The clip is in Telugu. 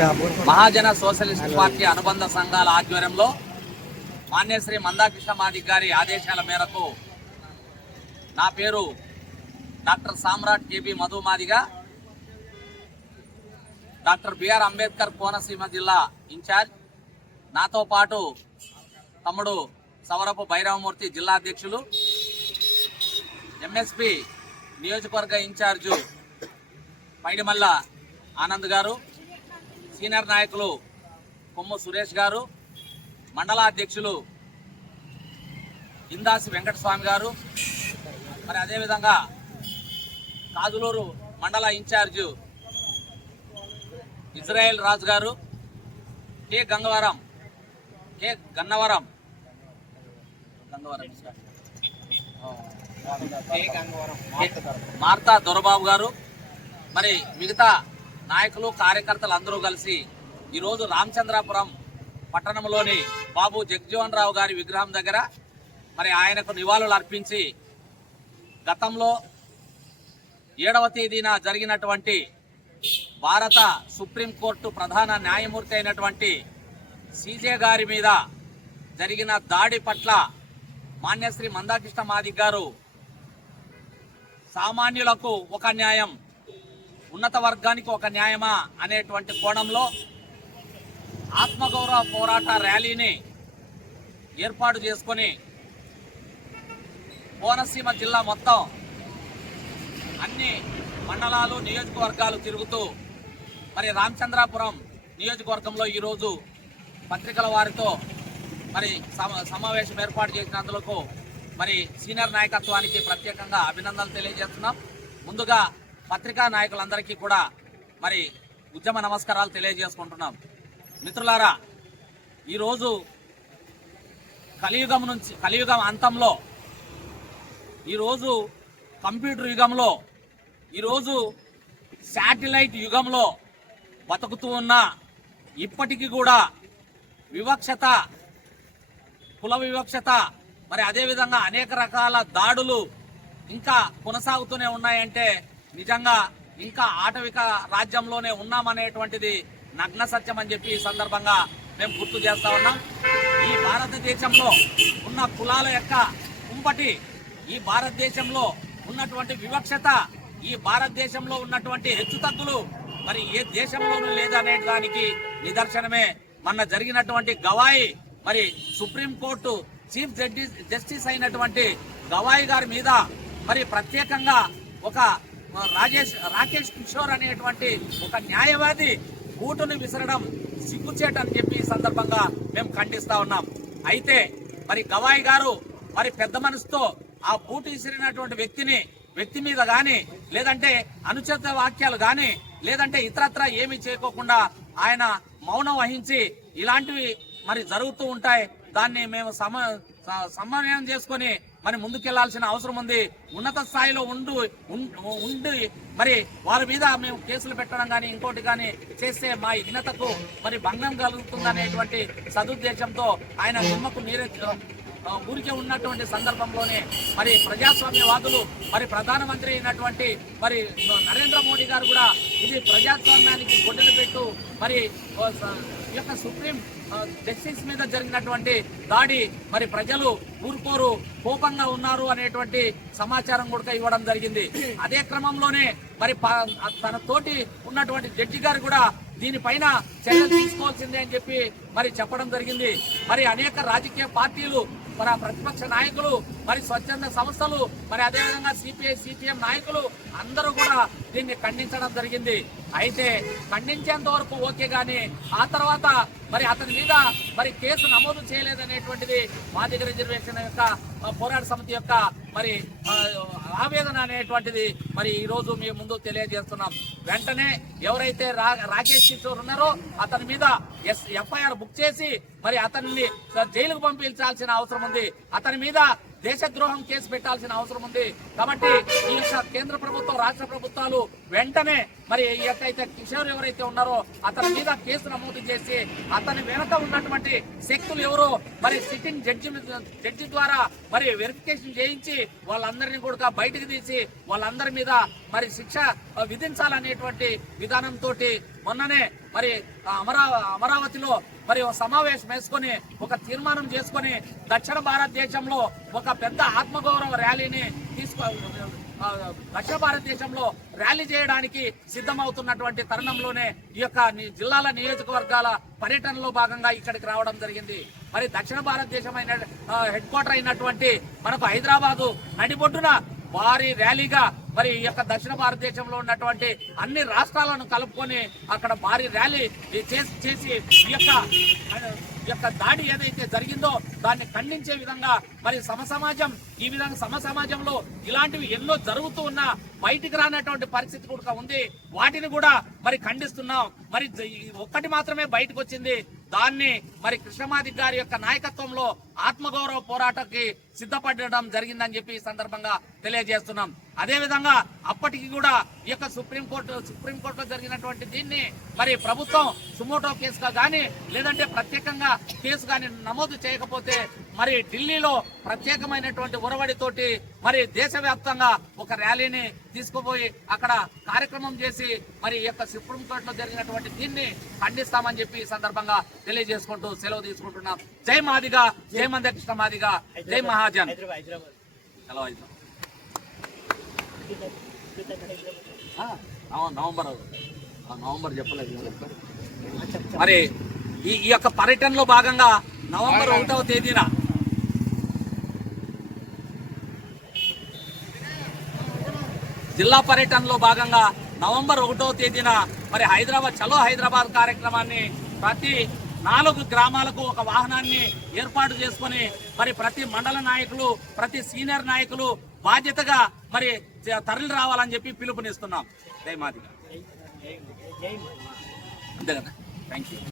మహాజన సోషలిస్ట్ పార్టీ అనుబంధ సంఘాల ఆధ్వర్యంలో మాన్యశ్రీ మందాకృష్ణ మాదిగ గారి ఆదేశాల మేరకు నా పేరు doctor Samrat KB Madhu Madiga, doctor BR Ambedkar Konaseema జిల్లా ఇన్ఛార్జ్, నాతో పాటు తమ్ముడు సవరపు భైరవమూర్తి జిల్లా అధ్యక్షులు, ఎంఎస్పి నియోజకవర్గ ఇన్ఛార్జు పైడిమల్ల ఆనంద్ గారు, సీనియర్ నాయకులు కొమ్ము సురేష్ గారు, మండల అధ్యక్షులు ఇందాసి వెంకటస్వామి గారు, మరి అదేవిధంగా కాదులూరు మండల ఇన్ఛార్జు ఇజ్రాయెల్ రాజు గారు, కె గన్నవరం మార్తా దొరబాబు గారు, మరి మిగతా నాయకులు కార్యకర్తలు అందరూ కలిసి ఈరోజు రామచంద్రాపురం పట్టణంలోని బాబు జగజ్జీవన్ రావు గారి విగ్రహం దగ్గర మరి ఆయనకు నివాళులు అర్పించి గతంలో 7వ తేదీన జరిగినటువంటి భారత సుప్రీంకోర్టు ప్రధాన న్యాయమూర్తి అయినటువంటి సిజే గారి మీద జరిగిన దాడి పట్ల మాన్యశ్రీ మందాకృష్ణ మాదిగ గారు సామాన్యులకు ఒక న్యాయం, ఉన్నత వర్గానికి ఒక న్యాయమా అనేటువంటి కోణంలో ఆత్మగౌరవ పోరాట ర్యాలీని ఏర్పాటు చేసుకొని కోనసీమ జిల్లా మొత్తం అన్ని మండలాలు నియోజకవర్గాలు తిరుగుతూ మరి రామచంద్రాపురం నియోజకవర్గంలో ఈరోజు పత్రికల వారితో మరి సమావేశం ఏర్పాటు చేసినందుకు మరి సీనియర్ నాయకత్వానికి ప్రత్యేకంగా అభినందనలు తెలియజేస్తున్నాం. ముందుగా పత్రికా నాయకులందరికీ కూడా మరి ఉద్యమ నమస్కారాలు తెలియజేసుకుంటున్నాం. మిత్రులారా, ఈరోజు కలియుగం అంతంలో, ఈరోజు కంప్యూటర్ యుగంలో, ఈరోజు శాటిలైట్ యుగంలో బతుకుతూ ఉన్న ఇప్పటికీ కూడా వివక్షత, కుల వివక్షత, మరి అదేవిధంగా అనేక రకాల దాడులు ఇంకా కొనసాగుతూనే ఉన్నాయంటే నిజంగా ఇంకా ఆటవిక రాజ్యంలోనే ఉన్నామనేటువంటిది నగ్న సత్యం అని చెప్పి ఈ సందర్భంగా మేము గుర్తు చేస్తా ఉన్నాం. ఈ భారతదేశంలో ఉన్న కులాల యొక్క కుంపటి, ఈ భారతదేశంలో ఉన్నటువంటి వివక్షత, ఈ భారతదేశంలో ఉన్నటువంటి హెచ్చుతగ్గులు మరి ఏ దేశంలోనూ లేదనే దానికి నిదర్శనమే మొన్న జరిగినటువంటి గవాయి, మరి సుప్రీంకోర్టు చీఫ్ జస్టిస్ అయినటువంటి గవాయి గారి మీద మరి ప్రత్యేకంగా ఒక రాకేష్ కిషోర్ అనేటువంటి ఒక న్యాయవాది బూటును విసరడం సిగ్గుచేటని చెప్పి ఈ సందర్భంగా మేము ఖండిస్తా ఉన్నాం. అయితే మరి గవాయి గారు మరి పెద్ద మనసుతో ఆ బూటు విసిరినటువంటి వ్యక్తి మీద గాని, లేదంటే అనుచిత వాక్యాలు గాని, లేదంటే ఇతరత్ర ఏమీ చేయకోకుండా ఆయన మౌనం వహించి ఇలాంటివి మరి జరుగుతూ ఉంటాయి, దాన్ని మేము సమన్వయం చేసుకొని మరి ముందుకెళ్లాల్సిన అవసరం ఉంది. ఉన్నత స్థాయిలో ఉండి మరి వారి మీద మేము కేసులు పెట్టడం కానీ ఇంకోటి కానీ చేస్తే మా ఇజ్ఞతకు మరి భంగం కలుగుతుందనేటువంటి సదుద్దేశంతో ఆయన నిమ్మకు ఊరికే ఉన్నటువంటి సందర్భంలోనే మరి ప్రజాస్వామ్యవాదులు, మరి ప్రధానమంత్రి అయినటువంటి మరి నరేంద్ర మోడీ గారు కూడా ఇది ప్రజాస్వామ్యానికి గొడ్డలు పెట్టు, మరి ఈ యొక్క సుప్రీం జస్టిస్ మీద జరిగినటువంటి దాడి మరి ప్రజలు ఊరుకోరు, కోపంగా ఉన్నారు అనేటువంటి సమాచారం కూడా ఇవ్వడం జరిగింది. అదే క్రమంలోనే మరి తన తోటి ఉన్నటువంటి జడ్జి గారు కూడా దీనిపైన చర్యలు తీసుకోవాల్సిందే అని చెప్పి మరి చెప్పడం జరిగింది. మరి అనేక రాజకీయ పార్టీలు, మరి ప్రతిపక్ష నాయకులు, మరి స్వచ్ఛంద సంస్థలు, మరి అదేవిధంగా సిపిఐ సిపిఎం నాయకులు అందరూ కూడా దీన్ని ఖండించడం జరిగింది. అయితే ఖండించేంత వరకు ఓకే గాని ఆ తర్వాత మరి అతని మీద మరి కేసు నమోదు చేయలేదనేటువంటిది మాదిగ రిజర్వేషన్ యొక్క పోరాట సమితి యొక్క మరి ఆవేదన అనేటువంటిది మరి ఈ రోజు మీ ముందు తెలియజేస్తున్నాం. వెంటనే ఎవరైతే రాకేష్ కిషోర్ ఉన్నారో అతని మీద ఎఫ్ఐఆర్ బుక్ చేసి మరి అతన్ని జైలుకు పంపించాల్సిన అవసరం ఉంది. అతని మీద దేశద్రోహం కేసు పెట్టాల్సిన అవసరం ఉంది. కాబట్టి ఈ యొక్క కేంద్ర ప్రభుత్వం, రాష్ట్ర ప్రభుత్వాలు వెంటనే మరి ఈ యొక్క అయితే కిషోర్ ఎవరైతే ఉన్నారో అతని మీద కేసు నమోదు చేసి అతని వెనక ఉన్నటువంటి శక్తులు ఎవరో మరి సిట్టింగ్ జడ్జి ద్వారా మరి వెరిఫికేషన్ చేయించి వాళ్ళందరినీ కూడా బయటకు తీసి వాళ్ళందరి మీద మరి శిక్ష విధించాలనేటువంటి విధానంతో మొన్ననే మరి అమరావతిలో మరి ఒక సమావేశం వేసుకొని ఒక తీర్మానం చేసుకొని దక్షిణ భారతదేశంలో ఒక పెద్ద ఆత్మగౌరవ ర్యాలీని దక్షిణ భారతదేశంలో ర్యాలీ చేయడానికి సిద్ధమవుతున్నటువంటి తరుణంలోనే ఈ యొక్క జిల్లాల నియోజకవర్గాల పర్యటనలో భాగంగా ఇక్కడికి రావడం జరిగింది. మరి దక్షిణ భారతదేశం హెడ్ క్వార్టర్ అయినటువంటి మనకు హైదరాబాదు నడిబొడ్డున భారీ ర్యాలీగా మరి ఈ యొక్క దక్షిణ భారతదేశంలో ఉన్నటువంటి అన్ని రాష్ట్రాలను కలుపుకొని అక్కడ భారీ ర్యాలీ చేసి ఈ యొక్క దాడి ఏదైతే జరిగిందో దాన్ని ఖండించే విధంగా మరి ఈ విధంగా సమాజంలో ఇలాంటివి ఎన్నో జరుగుతూ ఉన్నా బయటికి రానటువంటి పరిస్థితి కూడా ఉంది. వాటిని కూడా మరి ఖండిస్తున్నాం. మరి ఒక్కటి మాత్రమే బయటకు వచ్చింది. దాన్ని మరి కృష్ణమాది గారి యొక్క నాయకత్వంలో ఆత్మగౌరవ పోరాటానికి సిద్ధపడడం జరిగిందని చెప్పి ఈ సందర్భంగా తెలియజేస్తున్నాం. అదేవిధంగా అప్పటికి కూడా ఈ యొక్క సుప్రీంకోర్టులో జరిగినటువంటి దీన్ని మరి ప్రభుత్వం సుమోటో కేసుగా కానీ లేదంటే ప్రత్యేకంగా కేసు కానీ నమోదు చేయకపోతే మరి ఢిల్లీలో ప్రత్యేకమైనటువంటి ఒరవడితోటి మరి దేశవ్యాప్తంగా ఒక ర్యాలీని తీసుకుపోయి అక్కడ కార్యక్రమం చేసి మరి ఈ యొక్క సుప్రీంకోర్టులో జరిగినటువంటి దీన్ని ఖండిస్తామని చెప్పి ఈ సందర్భంగా తెలియజేసుకుంటూ సెలవు తీసుకుంటున్నాం. జై మాదిగా, జై మంద కృష్ణ మాదిగా, జై మహాజన్. నవంబర్ చెప్పలేదు. మరి ఈ యొక్క పర్యటనలో భాగంగా నవంబర్ 1వ తేదీన జిల్లా పర్యటనలో భాగంగా నవంబర్ 1వ తేదీన మరి చలో హైదరాబాద్ కార్యక్రమాన్ని ప్రతి 4 గ్రామాలకు ఒక వాహనాన్ని ఏర్పాటు చేసుకుని మరి ప్రతి మండల నాయకులు ప్రతి సీనియర్ నాయకులు బాధ్యతగా మరి తరలి రావాలని చెప్పి పిలుపునిస్తున్నాం. జై మాదిగా. అంతే కదా. Thank you.